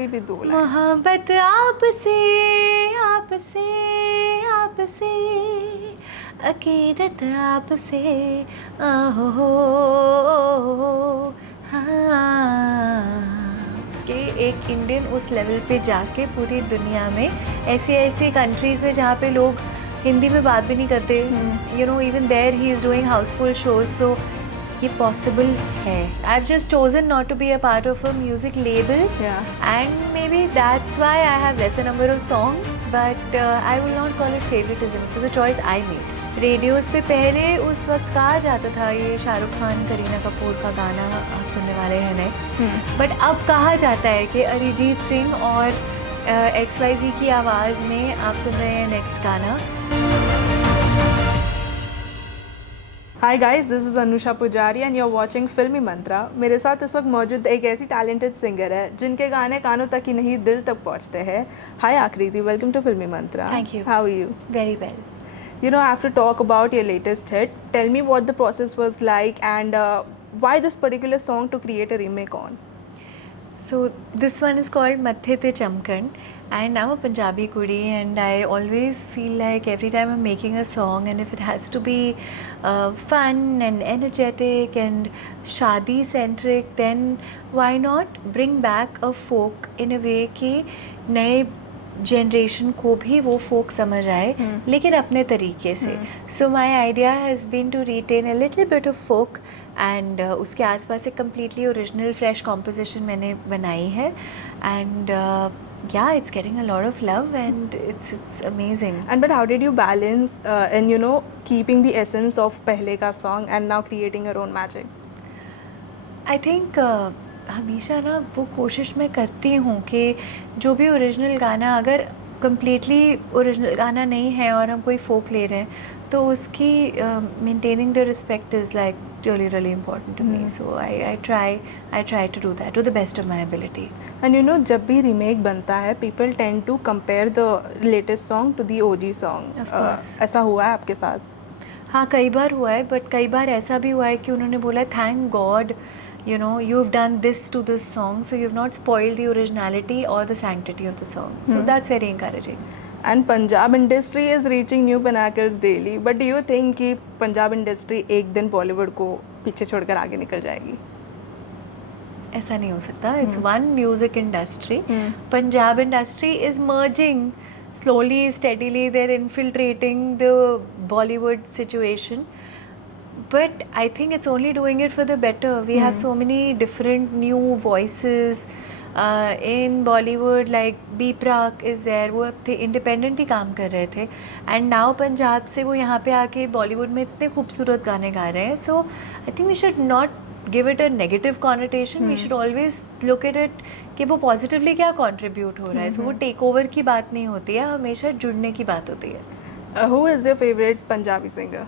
भी दो लाइन। मोहब्बत आपसे आपसे आपसे अकीदत आपसे आहो हाँ कि एक इंडियन उस लेवल पे जाके पूरी दुनिया में ऐसी ऐसी कंट्रीज़ में जहाँ पे लोग हिंदी में बात भी नहीं करते, you know even there he is doing housefull shows, so ये पॉसिबल है. I've just chosen not to be a part of a music label, Yeah. and maybe that's why I have lesser number of songs, but I will not call it favoritism. It was a choice I made. Radios पे पहले उस वक्त कहा जाता था ये शाहरुख खान करीना कपूर का गाना आप सुनने वाले हैं नेक्स्ट, बट अब कहा जाता है कि अरिजीत सिंह और XYZ की आवाज़ में आप सुन रहे हैं नेक्स्ट गाना. Hi guys, this is Anusha पुजारी एंड यू आर वाचिंग फिल्मी मंत्रा. मेरे साथ इस वक्त मौजूद एक ऐसी टैलेंटेड सिंगर है जिनके गाने कानों तक ही नहीं दिल तक पहुंचते हैं. हाय आकृति, welcome to Filmi Mantra. Thank you. How are you? Very well. You know, I have to talk about your latest hit. Tell me what the process was like and why this particular song to create a remake on. So this one is called Mathe Te Chamkan, and I'm a Punjabi kudi, and I always feel like every time I'm making a song, and if it has to be fun and energetic and shadi centric, then why not bring back a folk in a way कि नए generation को भी वो फोक समझ आए लेकिन अपने तरीके से. So my idea has been to retain a little bit of folk and उसके आसपास एक कम्प्लीटली ओरिजिनल फ्रेश कॉम्पोजिशन मैंने बनाई है, and yeah, it's getting a lot of love and it's amazing. And but how did you balance and you know keeping the essence of pehle ka song and now creating your own magic? I think हमेशा ना वो कोशिश मैं करती हूँ कि जो भी ओरिजिनल गाना अगर कम्प्लीटली ओरिजिनल गाना नहीं है और हम कोई फोक ले रहे हैं तो उसकी maintaining the respect is like really important to me. So I try to do that to the best of my ability. And you know, जब भी remake बनता है people tend to compare the latest song to the OG song. Of course. ऐसा हुआ है आपके साथ? हाँ, कई बार हुआ है, बट कई बार ऐसा भी हुआ है कि उन्होंने बोला thank God you know you've done this to this song, so you've not spoiled the originality or the sanctity of the song. So that's very encouraging. And Punjab industry is reaching new pinnacles daily. But do you think कि Punjab industry एक दिन Bollywood को पीछे छोड़कर आगे निकल जाएगी? ऐसा नहीं हो सकता. It's one music industry. Punjab industry is merging slowly, steadily. They're infiltrating the Bollywood situation. But I think it's only doing it for the better. We have so many different new voices in Bollywood, like B Prak is there. वो थे independent ही काम कर रहे थे, and now Punjab से वो यहाँ पे आके बॉलीवुड में इतने खूबसूरत गाने गा रहे हैं. So I think we should not give it a negative connotation. We should always look at it कि वो positively क्या contribute हो रहा है. So वो take over की बात नहीं होती है, हमेशा जुड़ने की बात होती है. Who is your favorite Punjabi singer?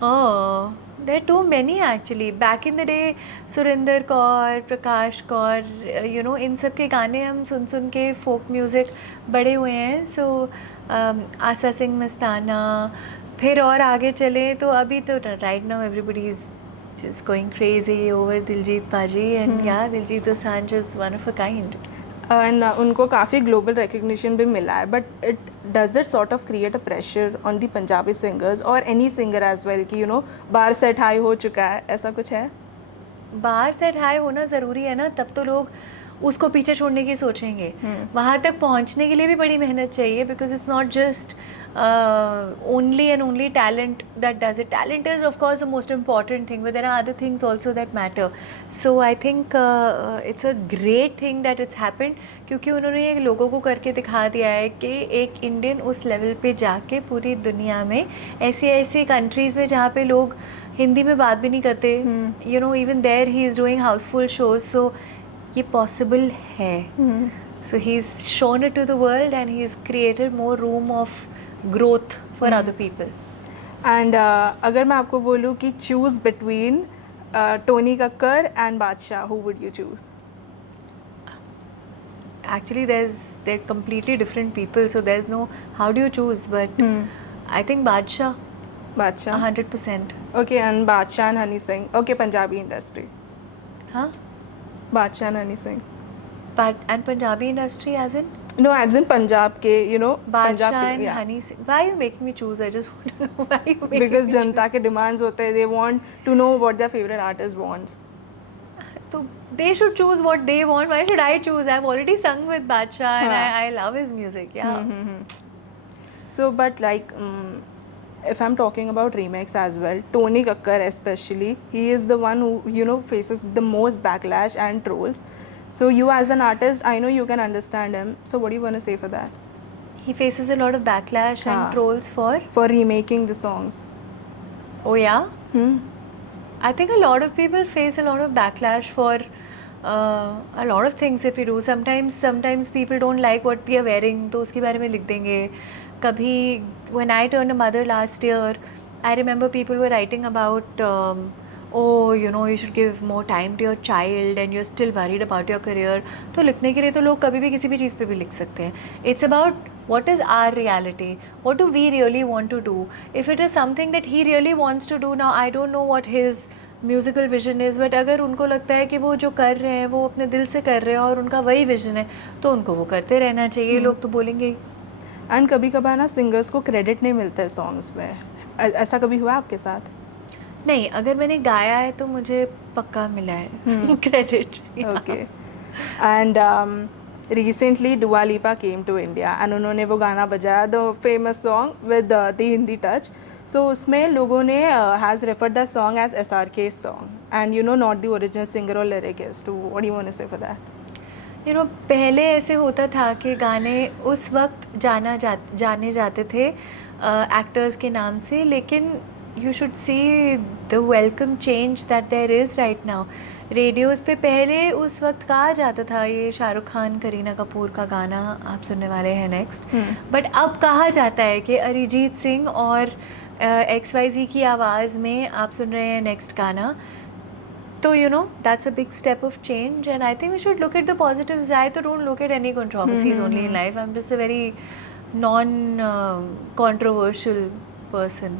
Oh, there are too many actually. Back in the day, Surinder Kaur, Prakash Kaur, you know, इन सब के गाने हम सुन सुन के folk music बड़े हुए हैं. So आशा सिंह मस्ताना, फिर और आगे चले तो अभी तो right now everybody is just going crazy over Diljit Paji, and yeah, Diljit Dosanjh is one of a kind. And उनको काफ़ी global recognition भी मिला है. But does it sort of create a pressure on the Punjabi singers or any singer as well कि you know bar set high हो चुका है, ऐसा कुछ है? बाहर सेट हाई होना ज़रूरी है ना, तब तो लोग उसको पीछे छोड़ने की सोचेंगे. वहाँ तक पहुँचने के लिए भी बड़ी मेहनत चाहिए, because it's not just only and only talent that does it. Talent is of course the most important thing, but there are other things also that matter. So I think it's a great thing that it's happened, क्योंकि उन्होंने ये लोगों को करके दिखा दिया है कि एक इंडियन उस लेवल पे जाके पूरी दुनिया में ऐसी ऐसी कंट्रीज़ में जहाँ पे लोग हिंदी में बात भी नहीं करते, you know even there he is doing hauseful shows. So ये possible है. So he's shown it to the world and he's created more room of growth for other people. And अगर मैं आपको बोलूँ कि choose between Tony Kakkar and Badshah, who would you choose? Actually they're completely different people, so there's no how do you choose, but I think Badshah. 100%. Okay, and Badshah and Honey Singh. Okay, Punjabi industry. हाँ, Badshah and Honey Singh. And Punjabi industry as in No, as in Punjab के, you know, Badshah के, and yeah. Honey Singh. Why are you making me choose? I just want to know why you making Because me Janata choose. के demands होते हैं, they want to know what their favorite artist wants. So they should choose what they want. Why should I choose? I've already sung with Badshah and हाँ. I love his music. Yeah. So, but like, if I'm talking about remakes as well, Tony Kakkar especially, he is the one who, you know, faces the most backlash and trolls. So you as an artist, I know you can understand him. So what do you want to say for that? He faces a lot of backlash हाँ. and trolls for. For remaking the songs. Oh yeah. Hmm. I think a lot of people face a lot of backlash for a lot of things if we do. Sometimes people don't like what we are wearing, तो उसके बारे में लिख देंगे. कभी when I turned a mother last year, I remember people were writing about oh, you know, you should give more time to your child and you're still worried about your career. तो लिखने के लिए तो लोग कभी भी किसी भी चीज़ पे भी लिख सकते हैं. It's about what is our reality, what do we really want to do. If it is something that he really wants to do, now I don't know what his musical vision is, but अगर उनको लगता है कि वो जो कर रहे हैं वो अपने दिल से कर रहे हैं और उनका वही विजन है, तो उनको वो करते रहना चाहिए. लोग तो बोलेंगे ही. एंड कभी कभार ना सिंगर्स को क्रेडिट नहीं मिलता है सॉन्ग्स में. ऐसा कभी हुआ आपके साथ? नहीं, अगर मैंने गाया है तो मुझे पक्का मिला है credit. Okay. And recently Dua Lipa came to India and उन्होंने वो गाना बजाया, the famous song with the Hindi touch. So उसमें लोगों ने has referred the song as SRK song and you know not the original singer और lyricist. What do you want to say for that? You know, पहले ऐसे होता था कि गाने उस वक्त जाने जाते थे एक्टर्स के नाम से, लेकिन you should see the welcome change that there is right now. Radios पे पहले उस वक्त कहा जाता था ये शाहरुख खान करीना कपूर का गाना आप सुनने वाले हैं नेक्स्ट, बट अब कहा जाता है कि अरिजीत सिंह और XYZ की आवाज़ में आप सुन रहे हैं नेक्स्ट गाना. तो you know that's a big step of change and I think we should look at the positives. I तो don't look at any controversies only in life. I am just a very non controversial person.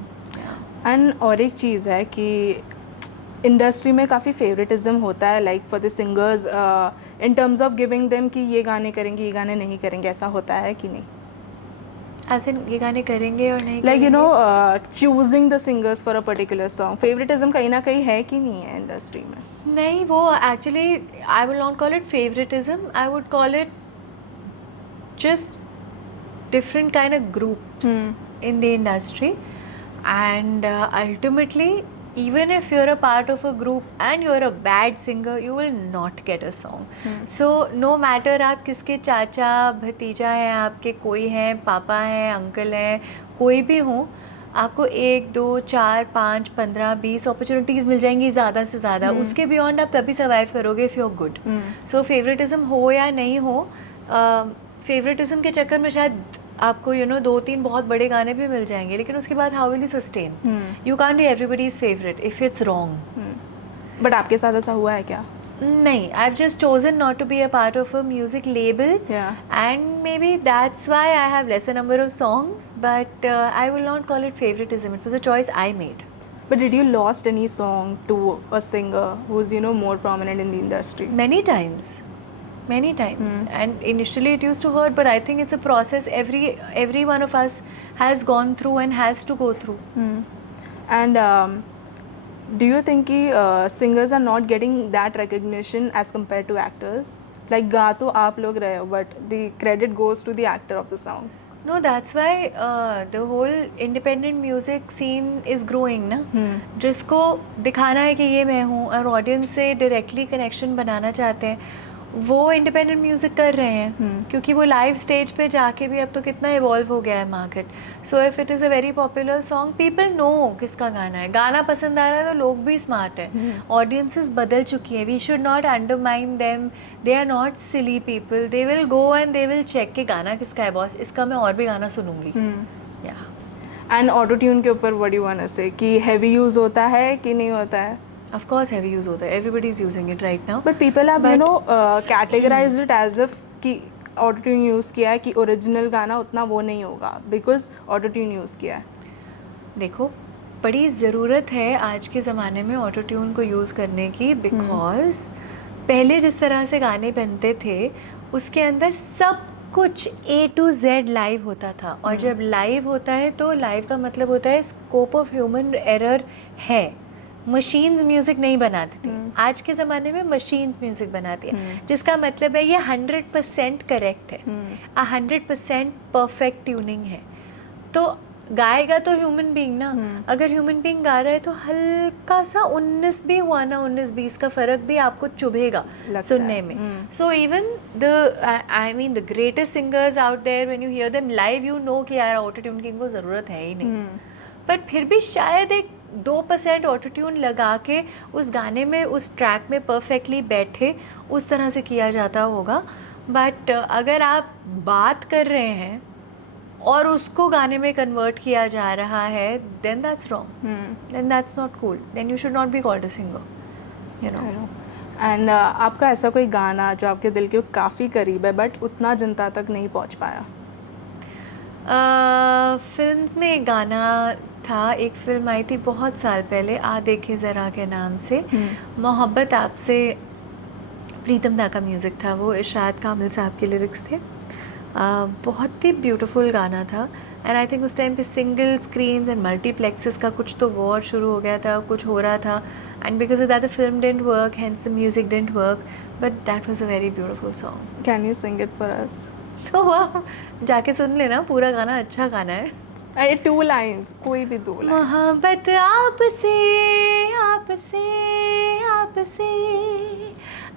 And और एक चीज़ है कि industry में काफ़ी favouritism होता है, like for the singers in terms of giving them कि ये गाने करेंगे ये गाने नहीं करेंगे. ऐसा होता है कि नहीं? ऐसे ये गाने करेंगे और नहीं like you know choosing the singers for a particular song, favouritism कहीं ना कहीं है कि नहीं है इंडस्ट्री में? नहीं, वो actually I will not call it favouritism. I would call it just different kind of groups in the industry, and ultimately even if you're a part of a group and you're a bad singer, you will not get a song. So no matter आप किसके चाचा भतीजा हैं, आपके कोई हैं, पापा हैं, अंकल हैं, कोई भी हो, आपको 1 2 4 5 15 20 अपॉर्चुनिटीज़ मिल जाएंगी ज़्यादा से ज़्यादा. उसके बियॉन्ड आप तभी सर्वाइव करोगे if you are good. So favouritism हो या नहीं हो, फेवरेटिज्म के चक्कर में शायद आपको यू नो 2-3 बहुत बड़े गाने भी मिल जाएंगे, लेकिन उसके बाद how will you sustain? You can't be everybody's favourite if it's wrong. But आपके साथ ऐसा हुआ है क्या? नहीं, I have just chosen not to be a part of a music label, and maybe that's why I have lesser number of songs, but I will not call it favouritism. It was a choice I made. But did you lost any song to a singer who's you know more prominent in the industry? Many times. And initially it used to hurt, but I think it's a process every one of us has gone through and has to go through. And do you think कि singers are not getting that recognition as compared to actors? Like गा तो आप लोग रहे हो, but the credit goes to the actor of the song. No, that's why the whole independent music scene is growing ना. जिसको दिखाना है कि ये मैं हूँ और ऑडियंस से डायरेक्टली कनेक्शन बनाना चाहते हैं, वो इंडिपेंडेंट म्यूज़िक कर रहे हैं, क्योंकि वो लाइव स्टेज पे जाके भी अब तो कितना इवॉल्व हो गया है market. So if it is a very popular song, people know किसका गाना है. गाना पसंद आ रहा है तो लोग भी स्मार्ट हैं. ऑडियंसेस बदल चुकी हैं. We should not undermine them. They are not silly people. They will go and they will check कि गाना किसका है बॉस, इसका मैं और भी गाना सुनूंगी. एंड ऑटो ट्यून के ऊपर what do you want to say कि हैवी यूज़ होता है कि नहीं होता है? Of course heavy use होता है. Everybody is using it right now. But people have you know categorized it as if कि ऑटो ट्यून यूज़ किया है कि ओरिजिनल गाना उतना वो नहीं होगा बिकॉज ऑटो ट्यून यूज़ किया है. देखो, बड़ी ज़रूरत है आज के ज़माने में ऑटो ट्यून को यूज़ करने की, बिकॉज पहले जिस तरह से गाने बनते थे उसके अंदर सब कुछ A to Z लाइव होता था, और जब लाइव होता है तो लाइव का मतलब होता है स्कोप ऑफ ह्यूमन एरर है। मशीन्स म्यूज़िक नहीं बनाती थी, आज के ज़माने में मशीन्स म्यूज़िक बनाती है, जिसका मतलब है ये 100% करेक्ट है, 100% परफेक्ट ट्यूनिंग है। तो गाएगा तो ह्यूमन बीइंग ना, अगर ह्यूमन बीइंग गा रहा है तो हल्का सा 19 भी हुआ ना, 19-20 का फ़र्क भी आपको चुभेगा सुनने में। So even I mean the greatest singers out there, when you hear them live you know कि यार ऑटो ट्यून की इनको ज़रूरत है ही नहीं, पर फिर भी शायद एक 2% ऑटो ट्यून लगा के उस गाने में, उस ट्रैक में परफेक्टली बैठे उस तरह से किया जाता होगा। बट अगर आप बात कर रहे हैं और उसको गाने में कन्वर्ट किया जा रहा है, then that's wrong, then that's not cool, then you should not be called a singer, you know. And आपका ऐसा कोई गाना जो आपके दिल के काफ़ी करीब है बट उतना जनता तक नहीं पहुंच पाया? फिल्म्स में एक गाना था, एक फिल्म आई थी बहुत साल पहले, आ देखे ज़रा के नाम से, मोहब्बत आपसे, प्रीतम दा का म्यूज़िक था, वो इरशाद कामिल साहब के लिरिक्स थे। बहुत ही ब्यूटीफुल गाना था, एंड आई थिंक उस टाइम पे सिंगल स्क्रीन्स एंड मल्टीप्लेक्सेस का कुछ तो वॉर शुरू हो गया था, कुछ हो रहा था, and because of that the film didn't work, hence the music didn't work, but that was a very beautiful song. Can you sing it for us? तो आप जाके सुन लेना, पूरा गाना अच्छा गाना है। अरे 2 लाइन्स, कोई भी 2 लाइन। मोहब्बत आपसे आपसे आपसे,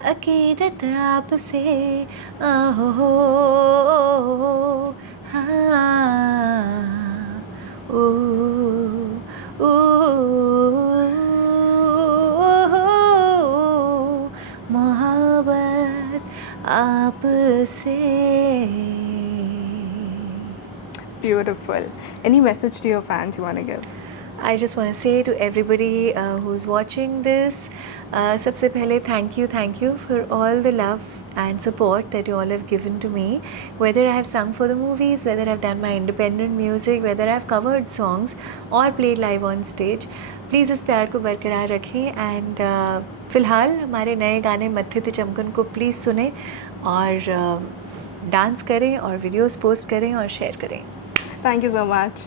अकीदत आपसे, आहो हाँ, ओ मोहब्बत आपसे। Beautiful. Any message to your fans you want to give? I just want to say to everybody who's watching this, सबसे पहले thank you for all the love and support that you all have given to me, whether I have sung for the movies, whether I've done my independent music, whether I've covered songs or played live on stage. Please इस प्यार को बरकरार रखें, and फ़िलहाल हमारे नए गाने मत्थे ते चमकन को प्लीज़ सुने और डांस करें और वीडियोस पोस्ट करें और शेयर करें। Thank you so much.